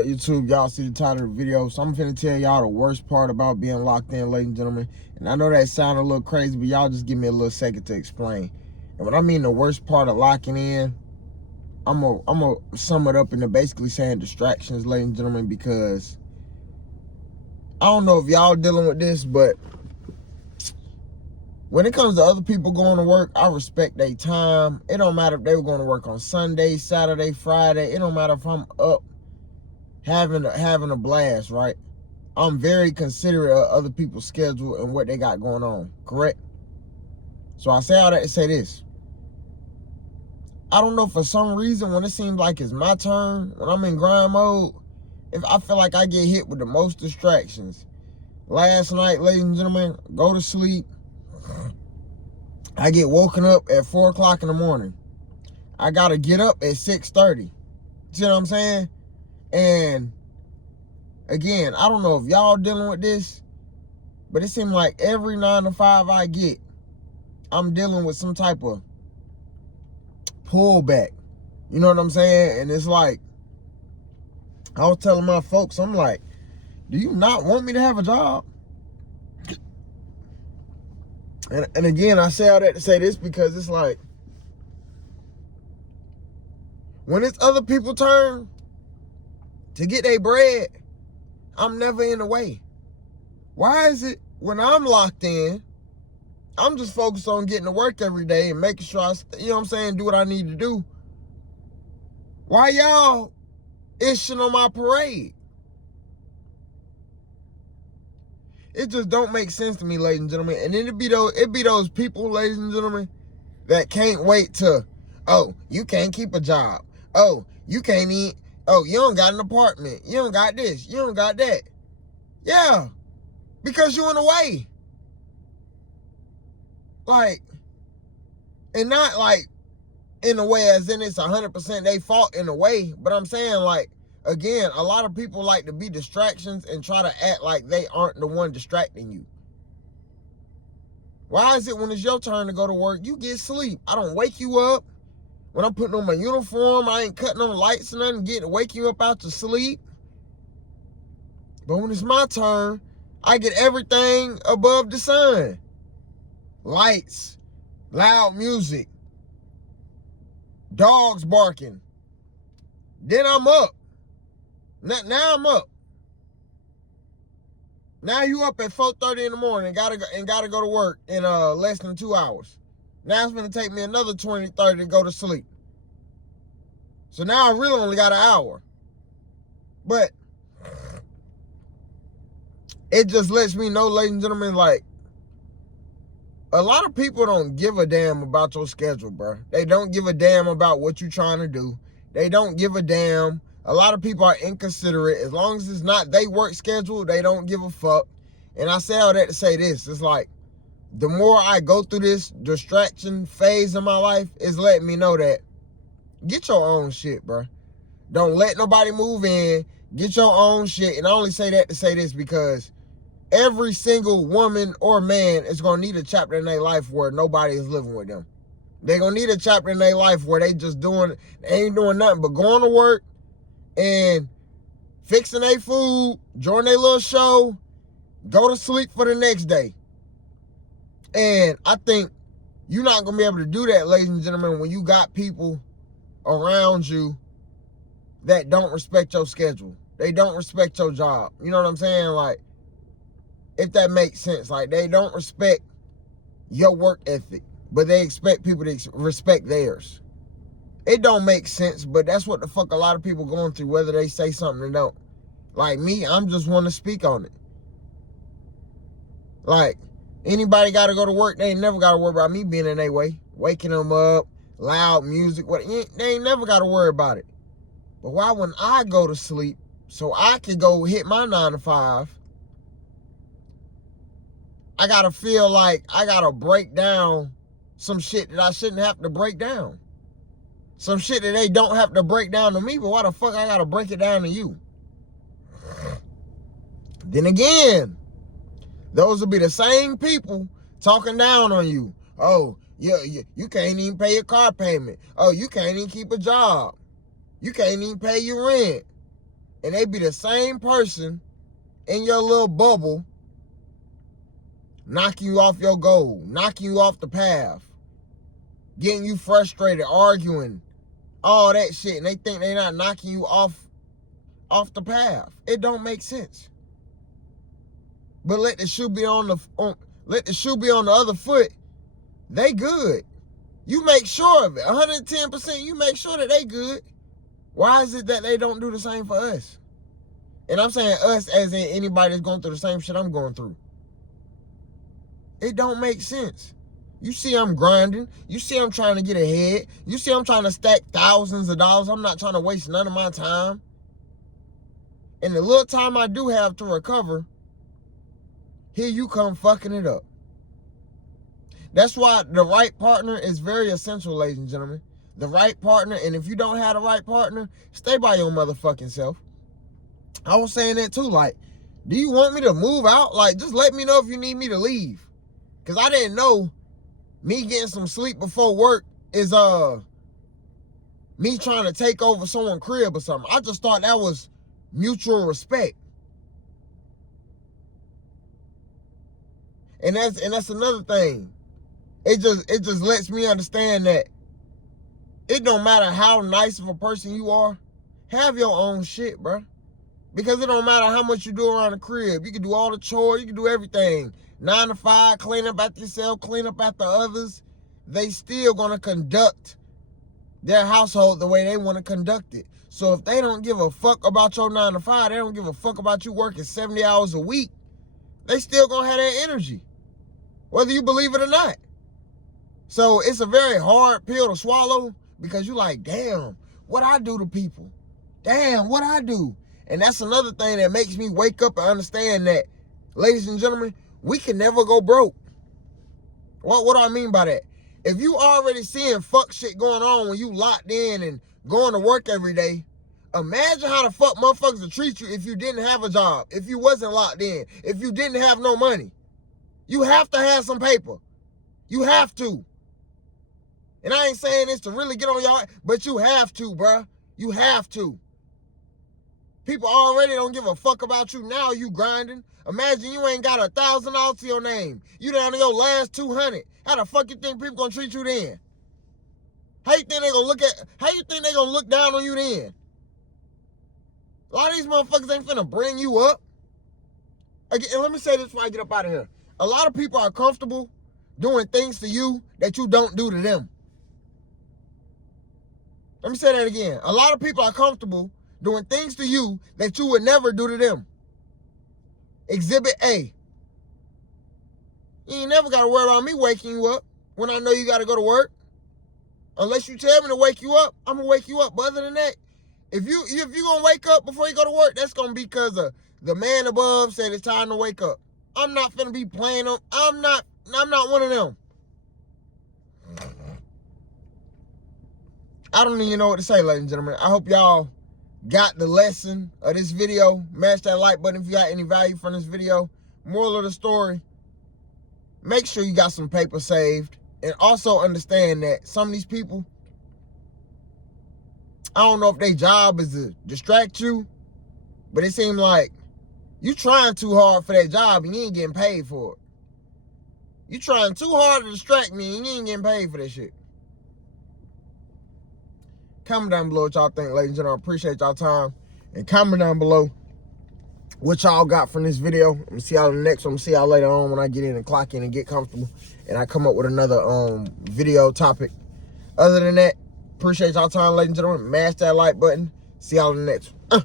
YouTube, y'all see the title of the video. So I'm finna tell y'all the worst part about being locked in, ladies and gentlemen. And I know that sounded a little crazy, but y'all just give me a little second to explain. And what I mean the worst part of locking in, I'm gonna sum it up into basically saying distractions, ladies and gentlemen, because I don't know if y'all dealing with this, but when it comes to other people going to work, I respect their time. It don't matter if they were going to work on Sunday, Saturday, Friday. It don't matter if I'm up having a blast, right? I'm very considerate of other people's schedule and what they got going on, correct? So I say all that to say this. I don't know, for some reason, when it seems like it's my turn, when I'm in grind mode, if I feel like I get hit with the most distractions. Last night, ladies and gentlemen, go to sleep. I get woken up at 4 o'clock in the morning. I got to get up at 6:30. See what I'm saying? And again, I don't know if y'all dealing with this, but it seems like every 9 to 5 I get, I'm dealing with some type of pullback. You know what I'm saying? And it's like, I was telling my folks, I'm like, do you not want me to have a job? And again, I say all that to say this because it's like, when it's other people's turn to get their bread, I'm never in the way. Why is it when I'm locked in, I'm just focused on getting to work every day and making sure I, you know what I'm saying, do what I need to do? Why y'all ishing on my parade? It just don't make sense to me, ladies and gentlemen. And then it be those people, ladies and gentlemen, that can't wait to, oh, you can't keep a job. Oh, you can't eat. Oh, you don't got an apartment. You don't got this. You don't got that. Yeah, because you in the way. Like, and not like in a way as in it's 100% they fault in a way, but I'm saying, like, again, a lot of people like to be distractions and try to act like they aren't the one distracting you. Why is it when it's your turn to go to work, you get sleep? I don't wake you up. When I'm putting on my uniform, I ain't cutting on lights and nothing, wake you up out your sleep. But when it's my turn, I get everything above the sun. Lights, loud music, dogs barking. Then I'm up. Now I'm up. Now you up at 4:30 in the morning and gotta go to work in less than 2 hours. Now it's gonna take me another 20, 30 to go to sleep. So now I really only got an hour. But it just lets me know, ladies and gentlemen, like, a lot of people don't give a damn about your schedule, bro. They don't give a damn about what you're trying to do. They don't give a damn. A lot of people are inconsiderate. As long as it's not their work schedule, they don't give a fuck. And I say all that to say this. It's like, the more I go through this distraction phase of my life, it's letting me know that get your own shit, bro. Don't let nobody move in. Get your own shit. And I only say that to say this because every single woman or man is going to need a chapter in their life where nobody is living with them. They're going to need a chapter in their life where they ain't doing nothing but going to work and fixing their food, join their little show, go to sleep for the next day. And I think you're not going to be able to do that, ladies and gentlemen, when you got people around you that don't respect your schedule. They don't respect your job. You know what I'm saying? Like, if that makes sense. Like, they don't respect your work ethic, but they expect people to respect theirs. It don't make sense, but that's what the fuck a lot of people going through, whether they say something or don't. Like me, I'm just want to speak on it. Like, anybody got to go to work, they ain't never got to worry about me being in their way, waking them up, loud music, they ain't never got to worry about it. But why when I go to sleep, so I can go hit my 9 to 5, I got to feel like I got to break down some shit that I shouldn't have to break down. Some shit that they don't have to break down to me, but why the fuck I got to break it down to you? Then again, those will be the same people talking down on you. Oh, you can't even pay your car payment. Oh, you can't even keep a job. You can't even pay your rent. and they be the same person in your little bubble knocking you off your goal, knocking you off the path, getting you frustrated, arguing, all that shit, and they think they're not knocking you off the path. It don't make sense. But let the shoe be on the other foot. They good. You make sure of it. 110%, you make sure that they good. Why is it that they don't do the same for us? And I'm saying us as in anybody that's going through the same shit I'm going through. It don't make sense. You see I'm grinding. You see I'm trying to get ahead. You see I'm trying to stack thousands of dollars. I'm not trying to waste none of my time. And the little time I do have to recover, here you come fucking it up. That's why the right partner is very essential, ladies and gentlemen. The right partner, and if you don't have the right partner, stay by your motherfucking self. I was saying that too, like, do you want me to move out? Like, just let me know if you need me to leave. Because I didn't know me getting some sleep before work is me trying to take over someone's crib or something. I just thought that was mutual respect. And that's another thing. It just lets me understand that it don't matter how nice of a person you are, have your own shit, bro. Because it don't matter how much you do around the crib. You can do all the chores, you can do everything. 9 to 5, clean up after yourself, clean up after others. They still gonna conduct their household the way they want to conduct it. So if they don't give a fuck about your 9 to 5, they don't give a fuck about you working 70 hours a week, they still gonna have that energy, whether you believe it or not. So it's a very hard pill to swallow because you like, damn, what I do to people? Damn, what I do? And that's another thing that makes me wake up and understand that, ladies and gentlemen, we can never go broke. What do I mean by that? If you already seeing fuck shit going on when you locked in and going to work every day, imagine how the fuck motherfuckers would treat you if you didn't have a job, if you wasn't locked in, if you didn't have no money. You have to have some paper. You have to. And I ain't saying this to really get on y'all, but you have to, bruh. You have to. People already don't give a fuck about you. Now you grinding. Imagine you ain't got $1,000 to your name. You down to your last 200. How the fuck you think people gonna treat you then? How you think they gonna look down on you then? A lot of these motherfuckers ain't finna bring you up. Again, and let me say this before I get up out of here. A lot of people are comfortable doing things to you that you don't do to them. Let me say that again. A lot of people are comfortable doing things to you that you would never do to them. Exhibit A. You ain't never got to worry about me waking you up when I know you got to go to work. Unless you tell me to wake you up, I'm going to wake you up. But other than that, if you going to wake up before you go to work, that's going to be because the man above said it's time to wake up. I'm not finna be playing them. I'm not one of them. I don't even know what to say, ladies and gentlemen. I hope y'all got the lesson of this video. Smash that like button if you got any value from this video. Moral of the story, make sure you got some paper saved. And also understand that some of these people, I don't know if their job is to distract you, but it seems like you trying too hard for that job and you ain't getting paid for it. You trying too hard to distract me and you ain't getting paid for that shit. Comment down below what y'all think, ladies and gentlemen. I appreciate y'all time. And comment down below what y'all got from this video. I'm gonna see y'all in the next one. I'm gonna see y'all later on when I get in and clock in and get comfortable. And I come up with another video topic. Other than that, appreciate y'all time, ladies and gentlemen. Smash that like button. See y'all in the next one.